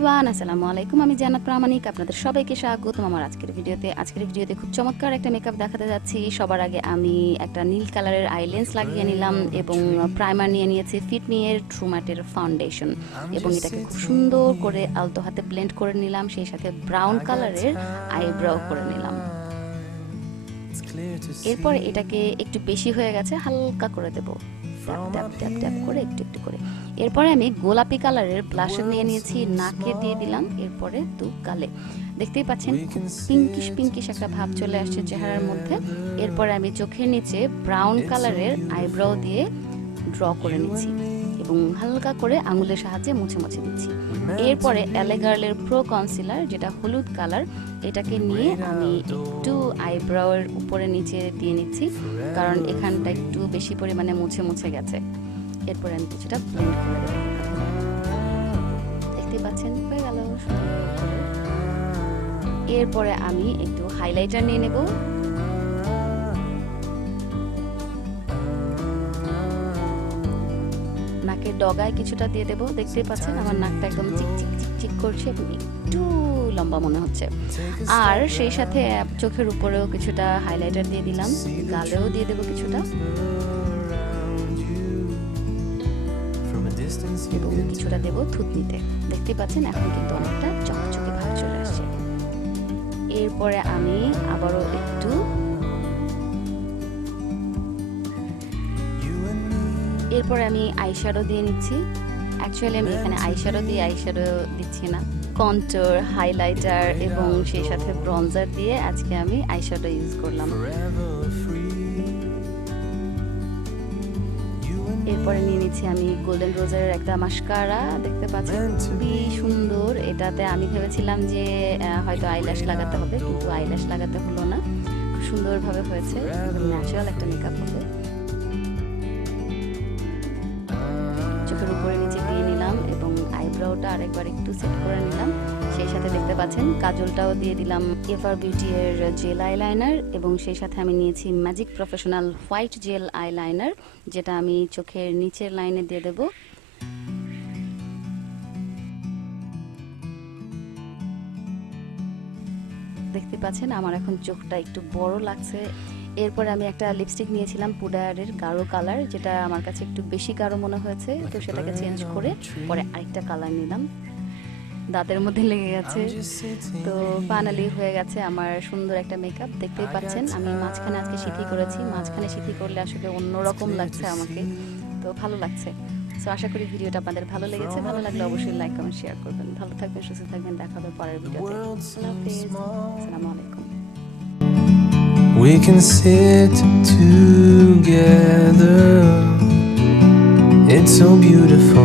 Everyone, আসসালামু আলাইকুম। আমি জান্নাত প্রামাণিক, আপনাদের সবাইকে স্বাগতম আমার আজকের ভিডিওতে খুব চমৎকার একটা মেকআপ দেখাতে যাচ্ছি। সবার আগে আমি একটা নীল কালারের আইলেন্স লাগিয়ে নিলাম এবং প্রাইমার নিয়ে নিয়েছি ফিট মি এর ট্রু ম্যাটের ফাউন্ডেশন এবং এটাকে খুব সুন্দর করে আলতো হাতে ব্লেন্ড করে নিলাম। সেই সাথে ব্রাউন কালারের আইব্রাও করে নিলাম। এরপর এটাকে একটু বেশি হয়ে গেছে, হালকা করে দেবো, ট্যাপ করে একটু করে। এরপরে আমি গোলাপি কালারের ব্লাশার নিয়ে নিয়েছি, নাকে দিয়ে দিলাম। এরপরে দু গালে দেখতেই পাচ্ছেন পিঙ্কিশ একটা ভাব চলে আসছে চেহারার মধ্যে। এরপরে আমি চোখের নিচে ব্রাউন কালারের আইব্রাও দিয়ে ড্র করে নিচ্ছি এবং হালকা করে আঙুলের সাহায্যে মুছে দিচ্ছি। এরপরে এলে গার্লের প্রো কনসিলার, যেটা হলুদ কালার, এটাকে নিয়ে আমি একটু আইব্রাওয়ের উপরে নিচে দিয়ে নিচ্ছি, কারণ এখানটা একটু বেশি পরিমাণে মুছে গেছে। এরপরে আমি কিছুটা ব্লেন্ড করে দেবো। দেখতে পাচ্ছেন হয়ে গেল। এরপরে আমি একটু হাইলাইটার নিয়ে নেব। নাকের ডগায় কিছুটা দিয়ে দেবো। দেখতেই পাচ্ছেন আমার নাকটা একদম চিক করছে এবং একটু লম্বা মনে হচ্ছে। আর সেই সাথে চোখের উপরেও কিছুটা হাইলাইটার দিয়ে দিলাম, গালেও দিয়ে দেবো কিছুটা, এবং কিছুটা দেবো থুতনিতে। দেখতে পাচ্ছেন এখন কিন্তু অনেকটা চকচকে ভাব চলে আসছে। এরপরে আমি আবারও একটু এরপরে আমি আইশ্যাডো দিয়ে নিচ্ছি। অ্যাকচুয়ালি আমি এখানে আইশ্যাডো দিচ্ছি না, কন্ট্যুর, হাইলাইটার এবং সেই সাথে ব্রঞ্জার দিয়ে আজকে আমি আইশ্যাডো ইউজ করলাম। এরপরে নিয়ে নিচ্ছি আমি গোল্ডেন রোজের একটা মাস্কারা। দেখতে পাচ্ছেন খুবই সুন্দর। এটাতে আমি ভেবেছিলাম যে হয়তো আইল্যাশ লাগাতে হবে, কিন্তু আইল্যাশ লাগাতে হলো না, খুব সুন্দরভাবে হয়েছে, ন্যাচারাল একটা মেকআপ হবে। চোখের উপরে নিচে দিয়ে নিলাম এবং আইব্রাউটা আরেকবার একটু সেট করে নিলাম। সেই সাথে দেখতে পাচ্ছেন কাজলটাও দিয়ে দিলাম এভার বিউটি এর জেল আইলাইনার, এবং সেই সাথে আমি নিয়েছি magic professional white gel eyeliner, যেটা আমি চোখের নিচের লাইনে দিয়ে দেব। দেখতে পাচ্ছেন আমার এখন চোখটা একটু বড় লাগছে। এরপরে আমি একটা লিপস্টিক নিয়েছিলাম পুডারের গাঢ় কালার, যেটা আমার কাছে একটু বেশি গাঢ় মনে হয়েছে, তো সেটাকে চেঞ্জ করে পরে আরেকটা কালার নিলাম। দাঁতের মধ্যে লেগে গেছে। তো ফাইনালি হয়ে গেছে আমার সুন্দর একটা মেকআপ। দেখতেই পাচ্ছেন আমি মাঝখানে আজকে সিঁথি করেছি। মাঝখানে সিঁথি করলে আসলে অন্যরকম লাগছে আমাকে, তো ভালো লাগছে। সো আশা করি ভিডিওটা আপনাদের ভালো লেগেছে। ভালো লাগলে অবশ্যই লাইক কমেন্ট শেয়ার করবেন। ভালো থাকবেন, সুস্থ থাকবেন। দেখা হবে পরের ভিডিওতে। আল্লাহ হাফেজ, আসসালামু আলাইকুম। We can sit together, it's so beautiful.